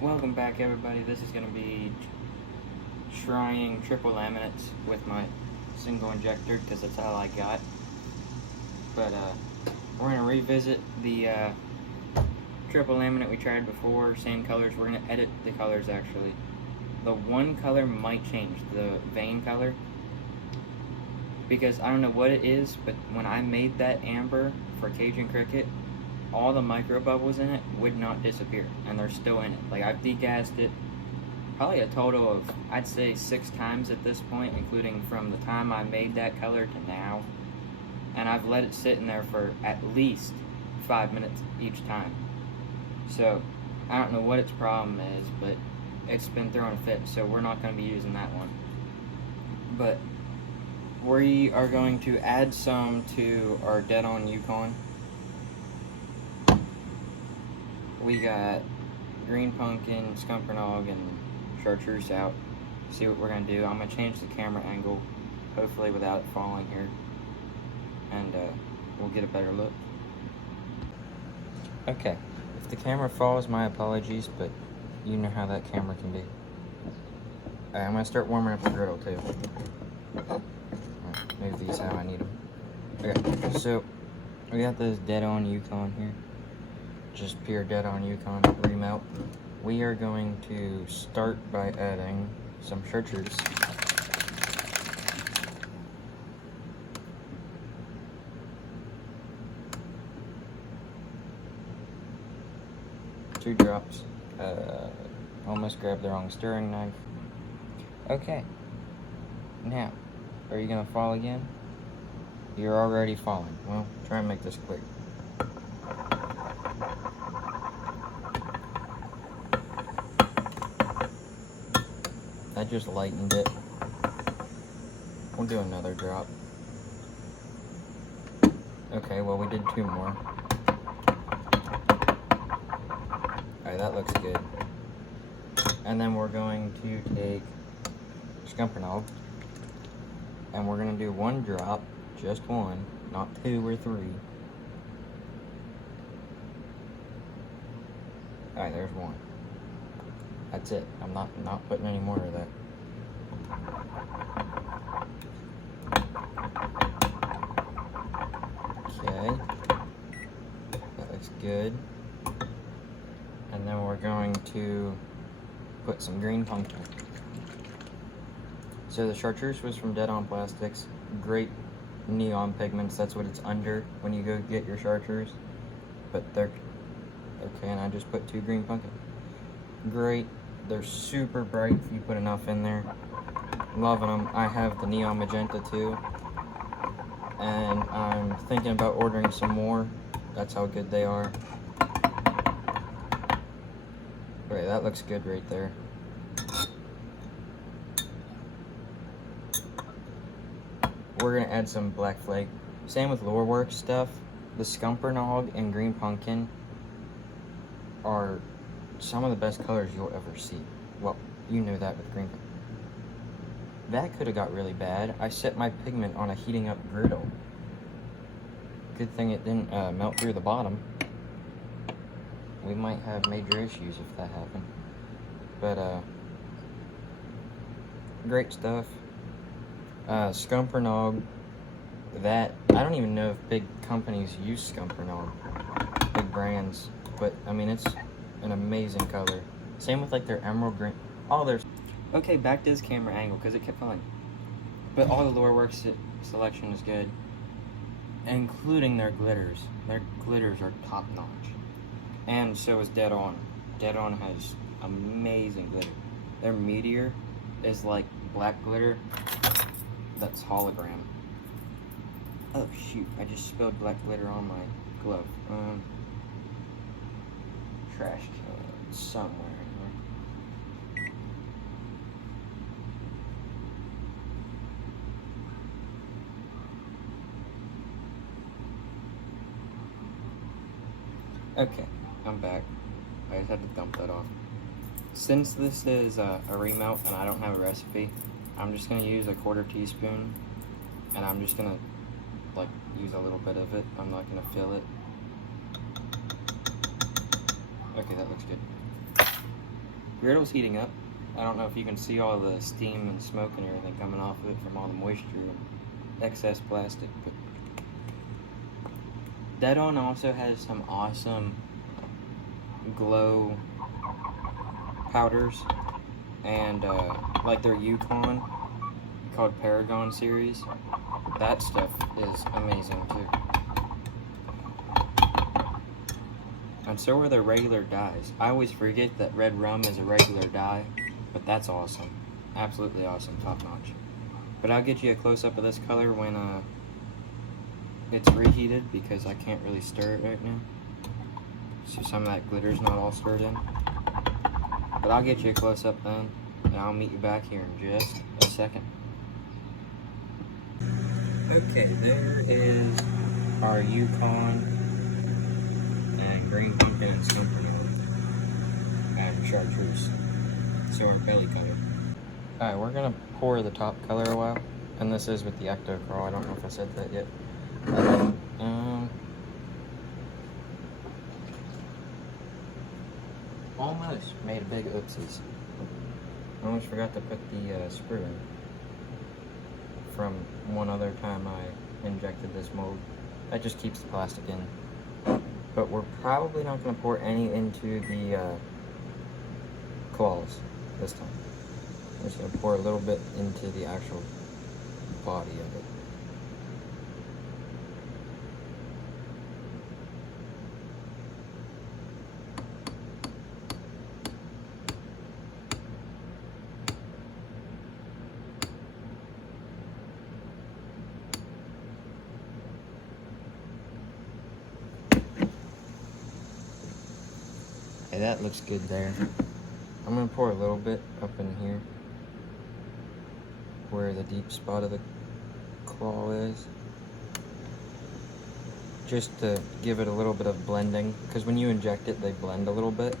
Welcome back, everybody. This is going to be trying triple laminates with my single injector because that's all I got. But we're going to revisit the triple laminate we tried before, same colors. We're going to edit the colors actually. The one color might change, the vein color, because I don't know what it is, but when I made that amber for Cajun cricket, all the micro bubbles in it would not disappear, and they're still in it. Like, I've degassed it probably a total of, I'd say, 6 times at this point, including from the time I made that color to now. And I've let it sit in there for at least 5 minutes each time. So, I don't know what its problem is, but it's been throwing a fit, so we're not going to be using that one. But we are going to add some to our dead-on Yukon. We got green pumpkin, scumpernong, and chartreuse out. See what we're going to do. I'm going to change the camera angle, hopefully without it falling here, and we'll get a better look. Okay, if the camera falls, my apologies, but you know how that camera can be. Alright, I'm going to start warming up the griddle too. Right, move these how I need them. Okay, so we got this dead-on Yukon here. Just pure dead-on Yukon remelt. We are going to start by adding some chartreuse. Two drops. Almost grabbed the wrong stirring knife. Okay. Now, are you gonna fall again? You're already falling. Well, try and make this quick. I just lightened it. We'll do another drop. Okay, well, we did 2 more. Alright, that looks good. And then we're going to take scumpernong, and we're going to do 1 drop, just 1, not 2 or 3. Alright, there's 1. That's it. I'm not putting any more of that. Okay. That looks good. And then we're going to put some green pumpkin. So the chartreuse was from Dead On Plastics. Great neon pigments. That's what it's under when you go get your chartreuse. But they're okay, and I just put 2 green pumpkin. Great. They're super bright if you put enough in there. Loving them. I have the neon magenta too, and I'm thinking about ordering some more. That's how good they are. Okay, that looks good right there. We're gonna add some black flake. Same with Loreworks stuff. The scumpernong and green pumpkin are some of the best colors you'll ever see. Well, you know that with green pumpkin. That could have got really bad. I set my pigment on a heating up griddle. Good thing it didn't melt through the bottom. We might have major issues if that happened. But great stuff. Scumpernong, that, I don't even know if big companies use scumpernong, big brands, but I mean, it's an amazing color. Same with like their emerald green, all their... Okay, back to this camera angle because it kept falling. But all the Loreworks selection is good, including their glitters. Their glitters are top notch. And so is Dead On. Dead On has amazing glitter. Their Meteor is like black glitter that's hologram. Oh shoot, I just spilled black glitter on my glove. Trash can somewhere in here. Okay, I'm back. I just had to dump that off. Since this is a remelt and I don't have a recipe, I'm just going to use a 1/4 teaspoon, and I'm just going to like use a little bit of it. I'm not going to fill it. Okay, that looks good. griddle's heating up. I don't know if you can see all the steam and smoke and everything coming off of it from all the moisture and excess plastic, but that one also has some awesome glow powders, and like their Yukon called Paragon series. That stuff is amazing too. And so are the regular dyes. I always forget that red rum is a regular dye, but that's awesome. Absolutely awesome, top notch. But I'll get you a close-up of this color when it's reheated, because I can't really stir it right now. So some of that glitter's not all stirred in. But I'll get you a close-up then, and I'll meet you back here in just a second. Okay, there is our Yukon and green pumpkin and symphony and chartreuse. So our belly color. Alright, we're gonna pour the top color a while, and this is with the Ecto craw. I don't know if I said that yet. Almost made a big oopsies. I almost forgot to put the screw in from one other time I injected this mold. That just keeps the plastic in. But we're probably not going to pour any into the claws this time. We're just going to pour a little bit into the actual body of it. Hey, that looks good there. I'm gonna pour a little bit up in here where the deep spot of the claw is, just to give it a little bit of blending, because when you inject it they blend a little bit.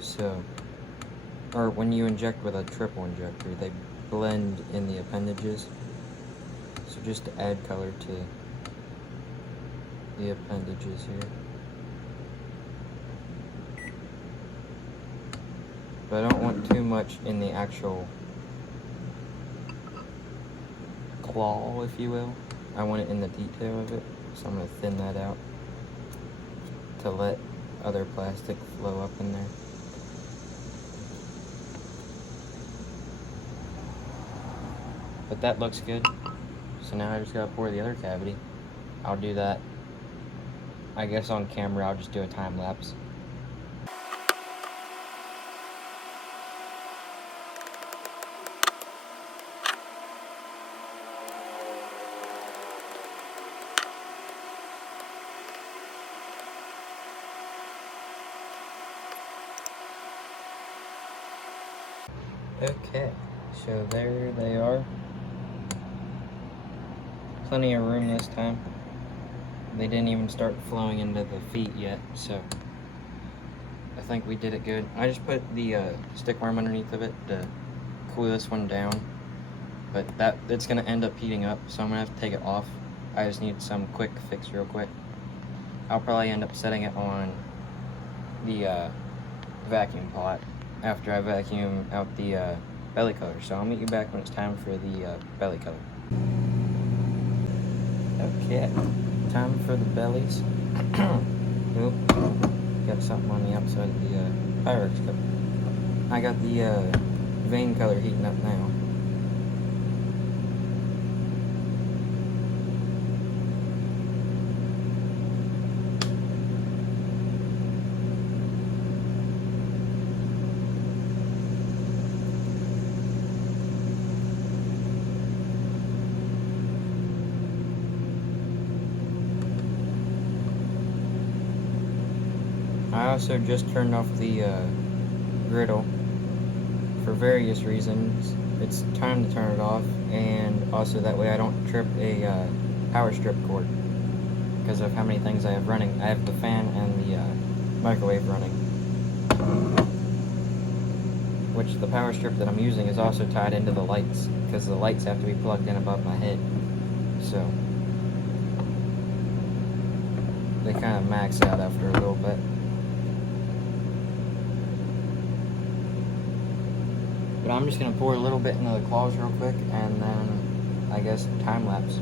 So, or when you inject with a triple injector they blend in the appendages, so just to add color to the appendages here. But I don't want too much in the actual claw, if you will. I want it in the detail of it, so I'm going to thin that out to let other plastic flow up in there. But that looks good. So now I just got to pour the other cavity. I'll do that, I guess on camera. I'll just do a time lapse. Okay, so there they are. Plenty of room this time. They didn't even start flowing into the feet yet, so I think we did it good. I just put the stickworm underneath of it to cool this one down, but it's gonna end up heating up, so I'm gonna have to take it off. I just need some quick fix real quick. I'll probably end up setting it on the vacuum pot after I vacuum out the belly color. So I'll meet you back when it's time for the belly color. Okay, time for the bellies. Oop, got something on the outside of the Pyrex cup. I got the vein color heating up now. I also just turned off the griddle for various reasons. It's time to turn it off, and also that way I don't trip a power strip cord because of how many things I have running. I have the fan and the microwave running, which the power strip that I'm using is also tied into the lights because the lights have to be plugged in above my head. So they kind of max out after a little bit. But I'm just gonna pour a little bit into the claws real quick, and then I guess time lapse.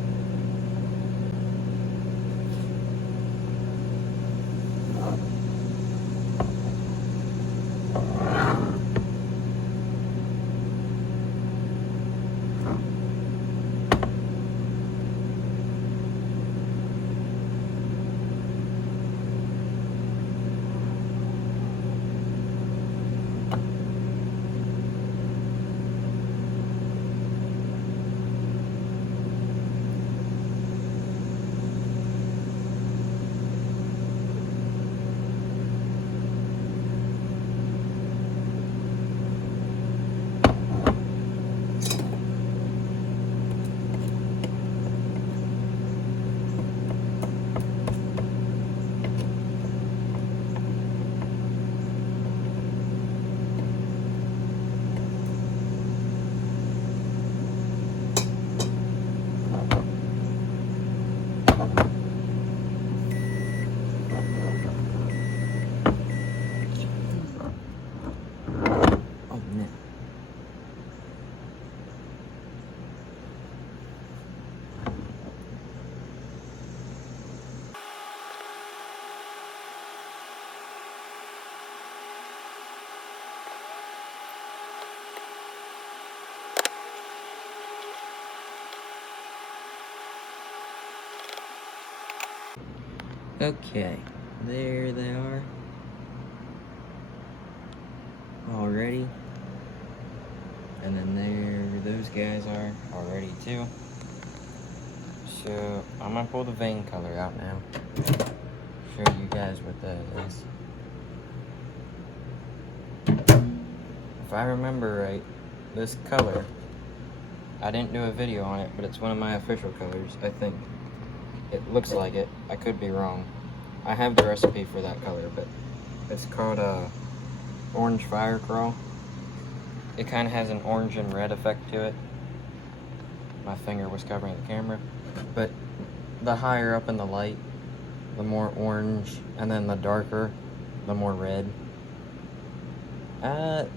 Okay, there they are. Already. And then there those guys are already too. So I'm gonna pull the vein color out now. Show you guys what that is. If I remember right, this color, I didn't do a video on it, but it's one of my official colors, I think. It looks like it. I could be wrong. I have the recipe for that color, but it's called orange fire craw. It kind of has an orange and red effect to it. My finger was covering the camera. But the higher up in the light, the more orange, and then the darker, the more red.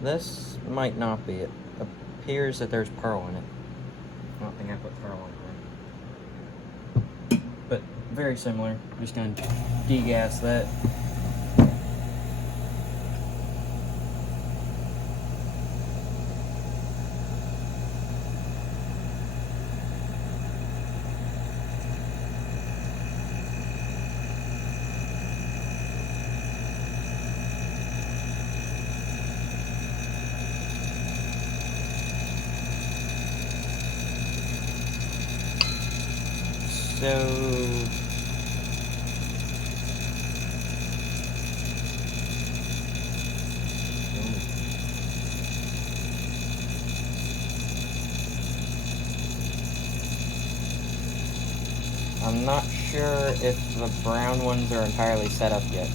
This might not be it. It appears that there's pearl in it. I don't think I put pearl in it. But very similar. I'm just gonna degas that. So I'm not sure if the brown ones are entirely set up yet.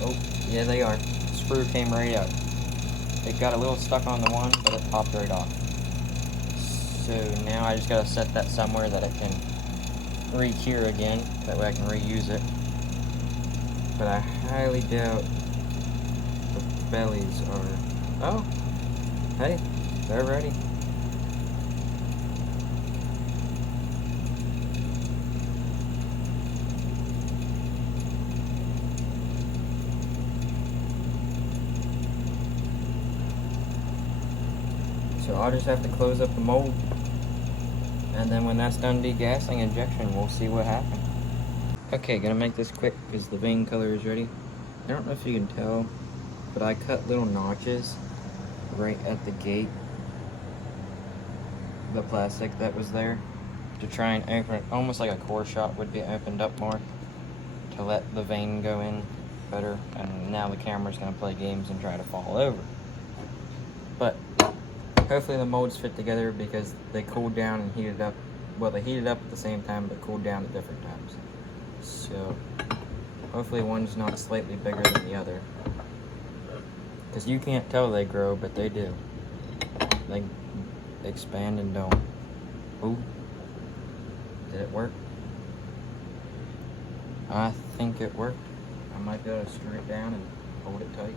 Oh, yeah, they are. Sprue came right out. It got a little stuck on the one, but it popped right off. So now I just gotta set that somewhere that I can re-cure again. That way I can reuse it. But I highly doubt the bellies are... Oh! Hey, they're ready. So I'll just have to close up the mold, and then when that's done degassing injection, we'll see what happens. Okay, gonna make this quick because the vein color is ready. I don't know if you can tell, but I cut little notches right at the gate, the plastic that was there, to try and open it, almost like a core shot would be opened up more, to let the vein go in better, and now the camera's gonna play games and try to fall over. But hopefully the molds fit together because they cooled down and heated up. Well, they heated up at the same time, but cooled down at different times. So hopefully one's not slightly bigger than the other. Because you can't tell they grow, but they do. They expand and don't. Ooh. Did it work? I think it worked. I might be able to screw it down and hold it tight.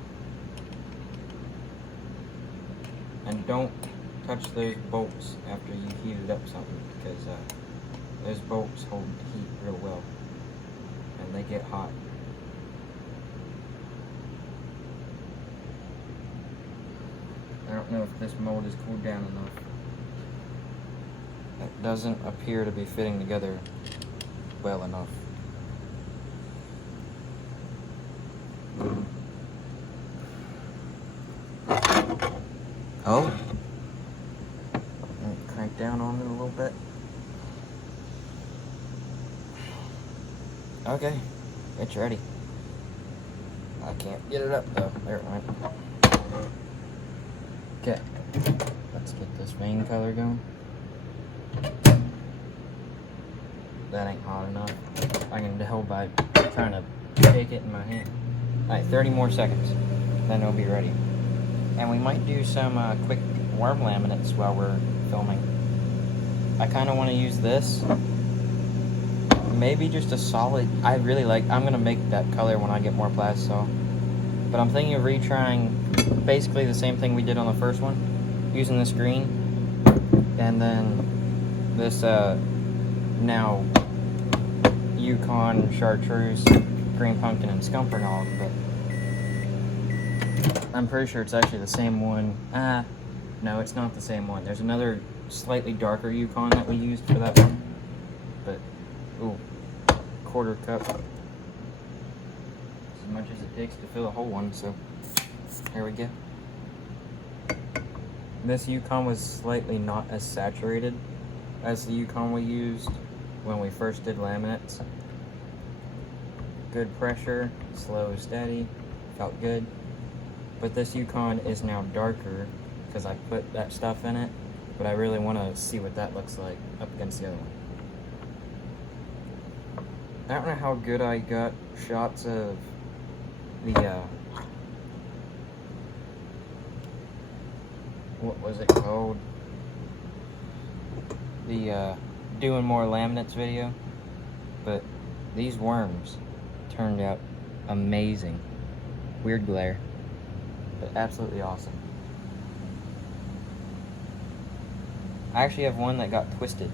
And don't touch those bolts after you heated up something, because those bolts hold heat real well and they get hot. I don't know if this mold is cooled down enough. It doesn't appear to be fitting together well enough. Oh, crank down on it a little bit. Okay, it's ready. I can't get it up though. There it went. Okay, let's get this main color going. That ain't hot enough. I can tell by trying to shake it in my hand. Alright, 30 more seconds, then it'll be ready. And we might do some quick worm laminates while we're filming. I kind of want to use this. Maybe just a solid, I'm going to make that color when I get more plastisol. But I'm thinking of retrying basically the same thing we did on the first one. Using this green. And then this now Yukon, Chartreuse, Green Pumpkin, and Scumpernong. But I'm pretty sure it's actually the same one. No, it's not the same one. There's another slightly darker Yukon that we used for that one. But, ooh, quarter cup. As much as it takes to fill a whole one, so here we go. This Yukon was slightly not as saturated as the Yukon we used when we first did laminates. Good pressure, slow, steady, felt good. But this Yukon is now darker because I put that stuff in it, but I really want to see what that looks like up against the other one. I don't know how good I got shots of the, what was it called? The, doing more laminates video, but these worms turned out amazing. Weird glare, but absolutely awesome. I actually have one that got twisted.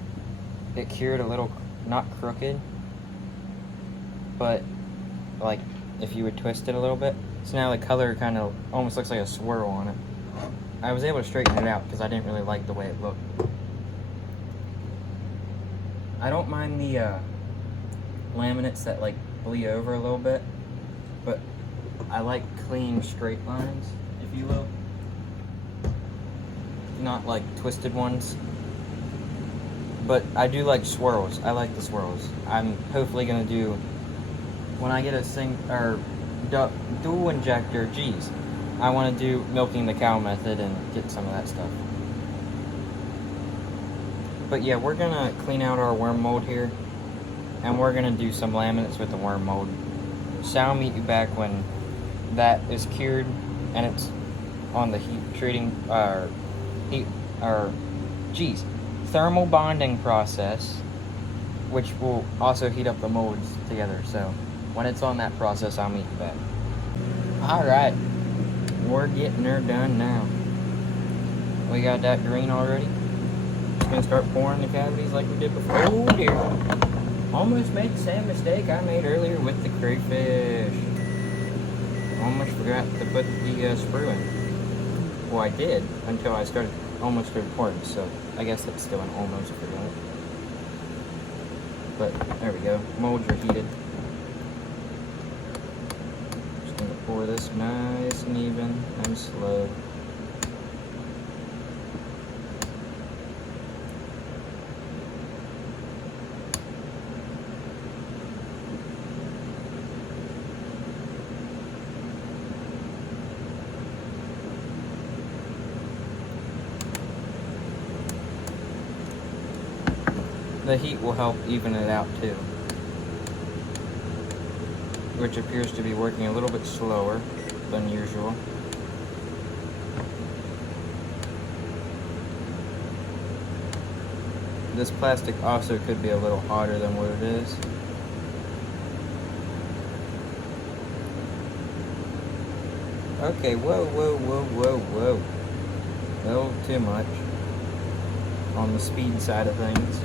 It cured a little, not crooked, but like if you would twist it a little bit. So now the color kind of almost looks like a swirl on it. I was able to straighten it out because I didn't really like the way it looked. I don't mind the laminates that like bleed over a little bit, but I like clean straight lines, if you will. Not like twisted ones. But I do like swirls. I like the swirls. I'm hopefully gonna do, when I get a dual injector, geez, I want to do milking the cow method and get some of that stuff. But yeah, we're gonna clean out our worm mold here, and we're gonna do some laminates with the worm mold. So I'll meet you back when that is cured and it's on the heat treating thermal bonding process, which will also heat up the molds together. So when it's on that process, I'll meet you back. Alright, we're getting her done now. We got that green already. Just gonna start pouring the cavities like we did before. Oh dear. Almost made the same mistake I made earlier with the crayfish. Almost forgot to put the sprue in. Well, I did until I almost started pouring, so I guess that's still an almost forgot. But there we go. Molds are heated. Just gonna pour this nice and even and slow. The heat will help even it out too, which appears to be working a little bit slower than usual. This plastic also could be a little hotter than what it is. Okay, whoa, whoa, whoa, whoa, whoa. A little too much on the speed side of things.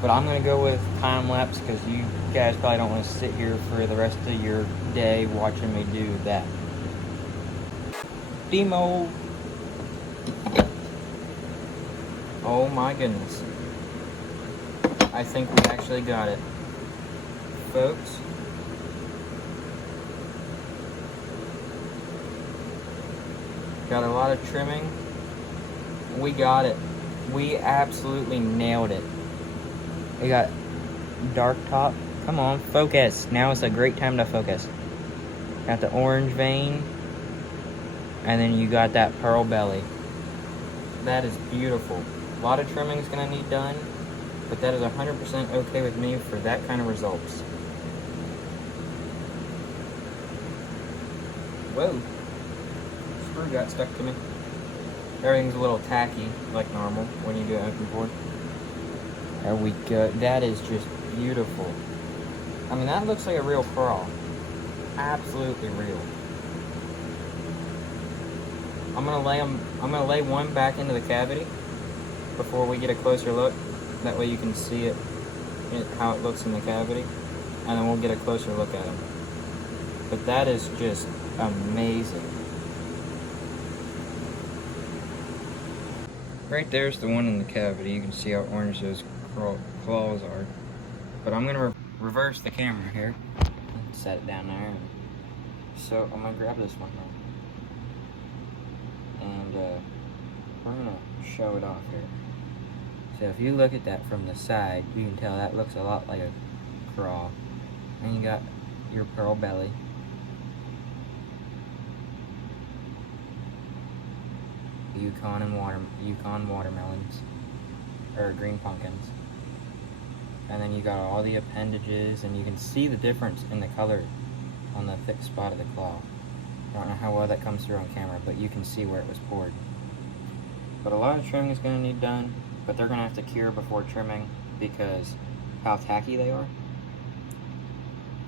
But I'm going to go with time lapse because you guys probably don't want to sit here for the rest of your day watching me do that. Demo. Oh my goodness. I think we actually got it. Folks. Got a lot of trimming. We got it. We absolutely nailed it. We got dark top. Come on, focus. Now is a great time to focus. Got the orange vein. And then you got that pearl belly. That is beautiful. A lot of trimming is going to need done, but that is 100% okay with me for that kind of results. Whoa. Screw got stuck to me. Everything's a little tacky, like normal, when you do open board. There we go. That is just beautiful. I mean, that looks like a real craw. Absolutely real. I'm gonna lay one back into the cavity before we get a closer look. That way you can see it, how it looks in the cavity, and then we'll get a closer look at him. But that is just amazing. Right there's the one in the cavity. You can see how orange those claws are. But I'm gonna reverse the camera here. Set it down there. So I'm gonna grab this one now. And we're gonna show it off here. So if you look at that from the side, you can tell that looks a lot like a craw. And you got your pearl belly. Yukon watermelons, or green pumpkins. And then you got all the appendages, and you can see the difference in the color on the thick spot of the claw. I don't know how well that comes through on camera, but you can see where it was poured. But a lot of trimming is going to need done, but they're going to have to cure before trimming because how tacky they are.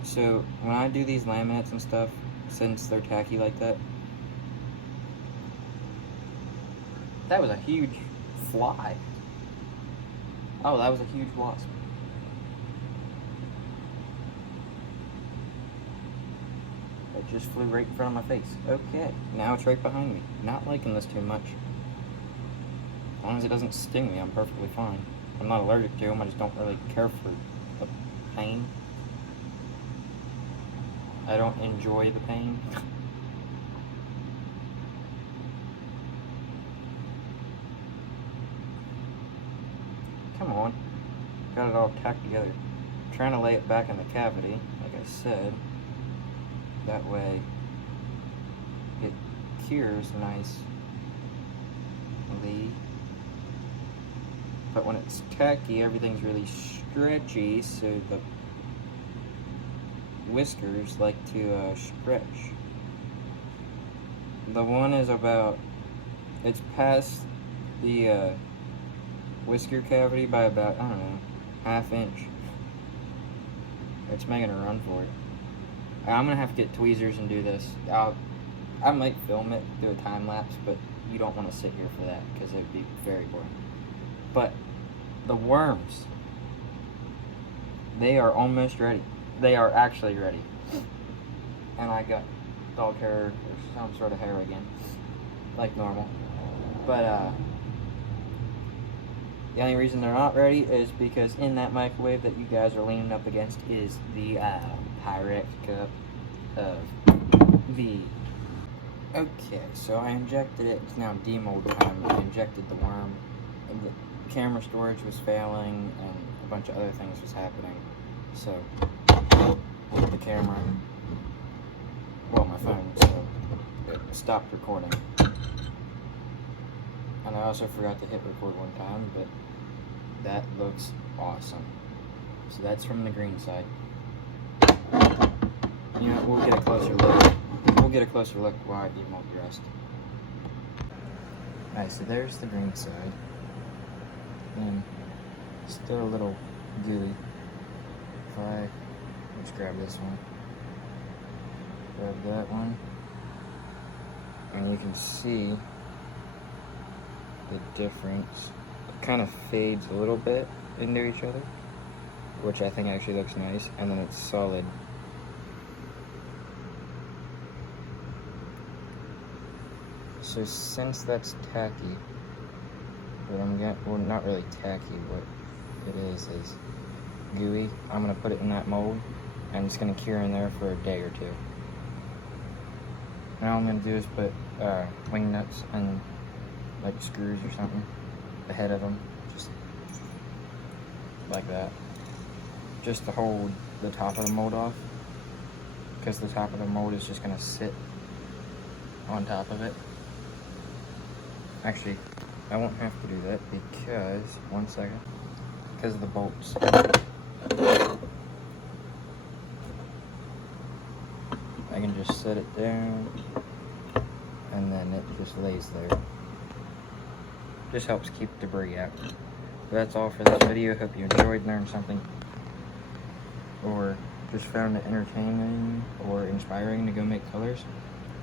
So when I do these laminates and stuff, since they're tacky like that, that was a huge fly. Oh, that was a huge wasp. It just flew right in front of my face. Okay, now it's right behind me. Not liking this too much. As long as it doesn't sting me, I'm perfectly fine. I'm not allergic to them, I just don't really care for the pain. I don't enjoy the pain. Come on. Got it all tacked together. I'm trying to lay it back in the cavity, like I said. That way it cures nicely. But when it's tacky, everything's really stretchy, so the whiskers like to stretch. The one is about, it's past the whisker cavity by about, I don't know, ½ inch. It's making a run for it. I'm gonna have to get tweezers and do this. I might film it, do a time lapse, but you don't want to sit here for that because it would be very boring. But the worms, they are almost ready. They are actually ready. And I got dog hair or some sort of hair again, like normal. But the only reason they're not ready is because in that microwave that you guys are leaning up against is the Pyrex cup of the... Okay, so I injected it. It's now demold time. I injected the worm. The camera storage was failing and a bunch of other things was happening. So, the camera, well, my phone, so it stopped recording. And I also forgot to hit record one time, but that looks awesome. So that's from the green side. You know, we'll get a closer look. We'll get a closer look while I demold the rest. Alright, so there's the green side. And still a little gooey. Let's grab this one. Grab that one. and you can see the difference. It kind of fades a little bit into each other, which I think actually looks nice, and then it's solid. So since that's tacky, what I'm getting, well, not really tacky, what it is gooey, I'm gonna put it in that mold, and it's gonna cure in there for a day or two. Now all I'm gonna do is put wing nuts and like screws or something, the head of them, just like that, just to hold the top of the mold off, because the top of the mold is just gonna sit on top of it. Actually, I won't have to do that because, one second, because of the bolts. I can just set it down, and then it just lays there. Just helps keep debris out. But that's all for this video. Hope you enjoyed, learned something, or just found it entertaining or inspiring to go make colors.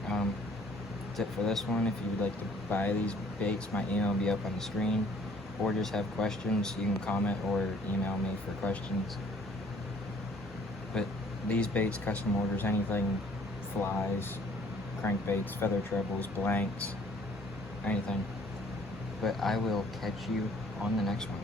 That's it for this one. If you'd like to buy these baits, my email will be up on the screen, or just have questions, you can comment or email me for questions. But these baits, custom orders, anything, flies, crankbaits, feather trebles, blanks, anything. But I will catch you on the next one.